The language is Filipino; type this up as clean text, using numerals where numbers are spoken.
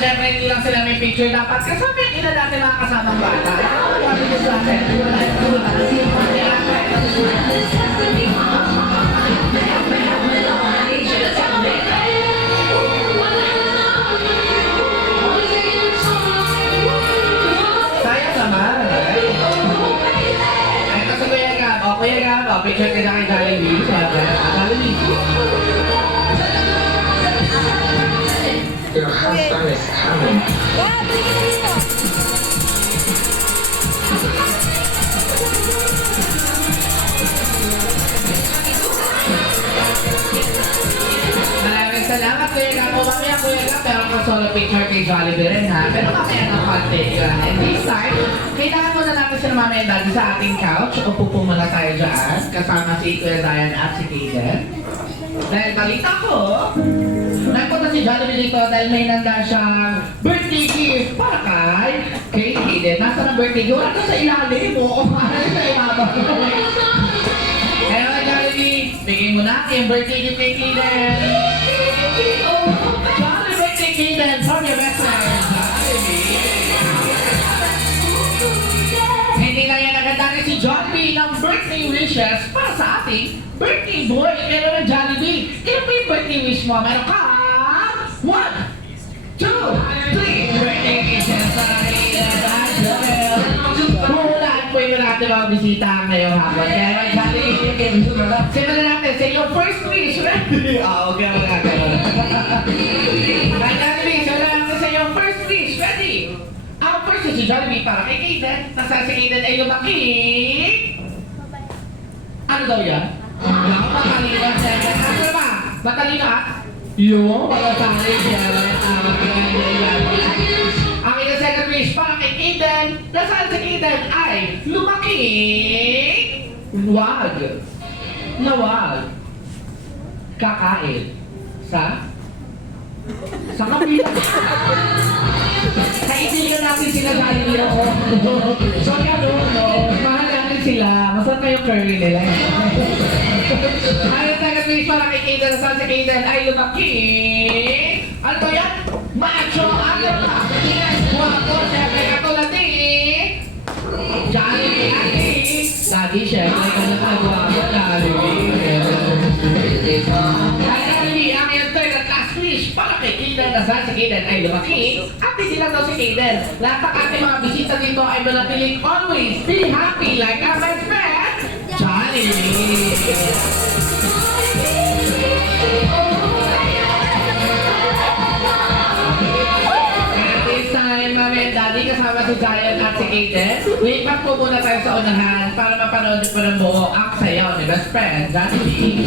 Siyempre, hindi lang sila may picture. Dapat kasama yung ina natin mga kasamang bata. Sabi ko sa akin. Sayang naman. Ay, kasi Kuya Gab. O, Kuya Gab. O, picture ka na kay Jollibee. Jollibee. Your husband is coming. Maraming salamat Kuya Gab. O, mamaya Kuya Gab, pero kung solo picture kay Jollibee rin ha. Pero mamaya ng konti yun. And this time, kailangan muna natin sila mamaya dati sa ating couch. Upo po muna tayo dyan. Kasama si Kuya Ryan at si Kaden. Dahil balita ko, nagpunta si Jollibee dito dahil may nanda siyang birthday gift para kay Kaden. Nasa ng birthday gift? Wala ka sa ilalim mo. Ano sa ibabaw? Kaya kay Jollibee, bigyan mo natin yung birthday gift kay Kaden. Jollibee birthday Kaden from your best friend, Jollibee. Hindi lang yan naganda rin si Jollibee ng birthday wishes para sa ating birthday boy. Meron ng Jollibee. Kailan ba yung birthday wish mo? Meron ka? 1, 2, 3 birthday wishes para kay Jollibee. Hulaan po yung natin mga bisita ngayong hapon. Kaya may Jollibee. Simulan natin sa iyong first wish. Ready? Okay, mga gano'n. May Jollibee, simulan natin sa iyong first wish. Ready? Ang first wish si Jollibee para kay Kaden. Nasa si Kaden ay lumaki. Ano daw yan? Ako matalino. Ano ba? Matalino ha? Yung matalino siya. Ang ilang second wish para kay Kaden. Nasaan si Kaden ay lumaki. Wag. Nawag. Kakain. Sa kapila. Kaibigan natin sila galing nila ko. So gano'n, no? Mahal natin sila. Masarap na yung curry nila. Ano tayo wish para kay Kaden? Saan si Kaden ay lumaki? Ano ba yan? Macho! Ano ba? Guwapo! Siyempre katulad ni Jollibee Ate! Daddy, siyempre ka na guwapo. Jollibee! Jollibee, ang iyong third at last wish para kay Kaden na saan si Kaden ay lumaki. At hindi lang daw si Kaden. Lahat ng ating mga bisita dito ay manatiling always be happy like our best friend, Jollibee! At this time, Mami and Daddy, kasama si Zion at si Kaden. Lipat po muna tayo sa unahan para mapanood po ng buo ang sayaw ni best friend, Jollibee.